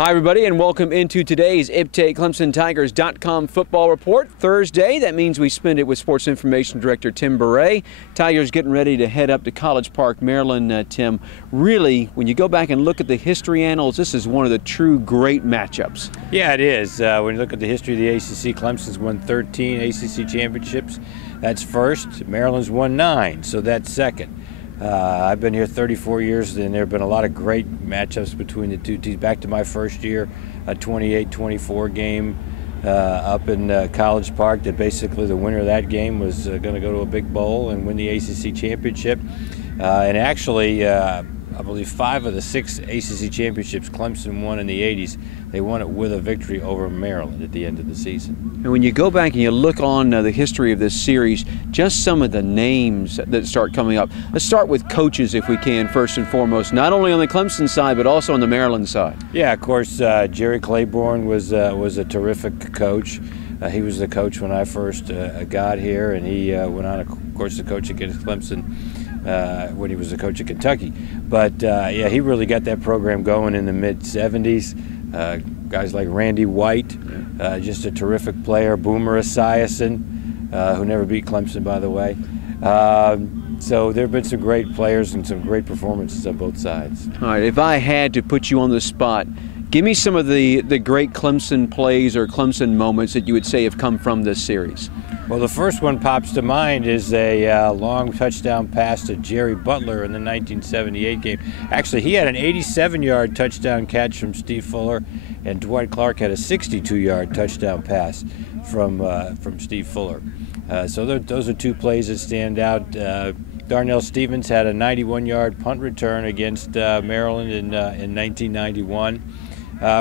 Hi, everybody, and welcome into today's ClemsonTigers.com football report. Thursday, that means we spend it with Sports Information Director Tim Bourret. Tigers getting ready to head up to College Park, Maryland, Tim. Really, when you go back and look at the history annals, this is one of the true great matchups. Yeah, it is. When you look at the history of the ACC, Clemson's won 13 ACC championships. That's first. Maryland's won 9, so that's second. I've been here 34 years, and there have been a lot of great matchups between the two teams. Back to my first year, a 28-24 game up in College Park that basically the winner of that game was going to go to a big bowl and win the ACC championship. And actually, I believe 5 of the 6 ACC championships Clemson won in the 80s, they won it with a victory over Maryland at the end of the season. And when you go back and you look on the history of this series, just some of the names that start coming up. Let's start with coaches, if we can, first and foremost, not only on the Clemson side, but also on the Maryland side. Yeah, of course, Jerry Claiborne was a terrific coach. He was the coach when I first got here, and he went on, of course, to coach against Clemson when he was the coach at Kentucky. But yeah, he really got that program going in the mid-'70s. Guys like Randy White, just a terrific player. Boomer Esiason, who never beat Clemson, by the way. So there have been some great players and some great performances on both sides. All right, if I had to put you on the spot, give me some of the great Clemson plays or Clemson moments that you would say have come from this series. Well, the first one pops to mind is a long touchdown pass to Jerry Butler in the 1978 game. Actually, he had an 87-yard touchdown catch from Steve Fuller, and Dwight Clark had a 62-yard touchdown pass from Steve Fuller. So those are two plays that stand out. Darnell Stevens had a 91-yard punt return against Maryland in 1991.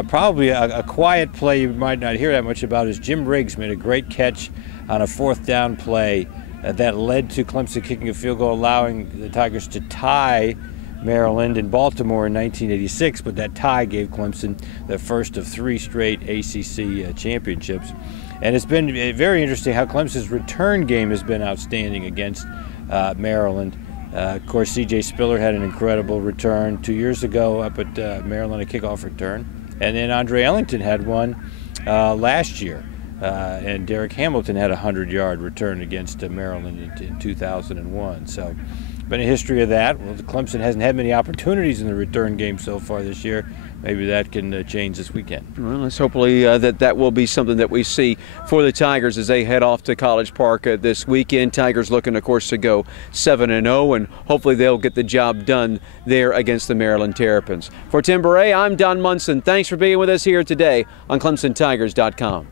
Probably a quiet play you might not hear that much about is Jim Riggs made a great catch on a 4th down play that led to Clemson kicking a field goal, allowing the Tigers to tie Maryland and Baltimore in 1986, but that tie gave Clemson the first of 3 straight ACC championships. And it's been very interesting how Clemson's return game has been outstanding against Maryland. Of course, C.J. Spiller had an incredible return 2 years ago up at Maryland, a kickoff return. And then Andre Ellington had one last year. And Derek Hamilton had a 100-yard return against Maryland in 2001. So, been a history of that. Well, Clemson hasn't had many opportunities in the return game so far this year. Maybe that can change this weekend. Well, let's hopefully that will be something that we see for the Tigers as they head off to College Park this weekend. Tigers looking, of course, to go 7-0, and hopefully they'll get the job done there against the Maryland Terrapins. For Tim Bourret, I'm Don Munson. Thanks for being with us here today on ClemsonTigers.com.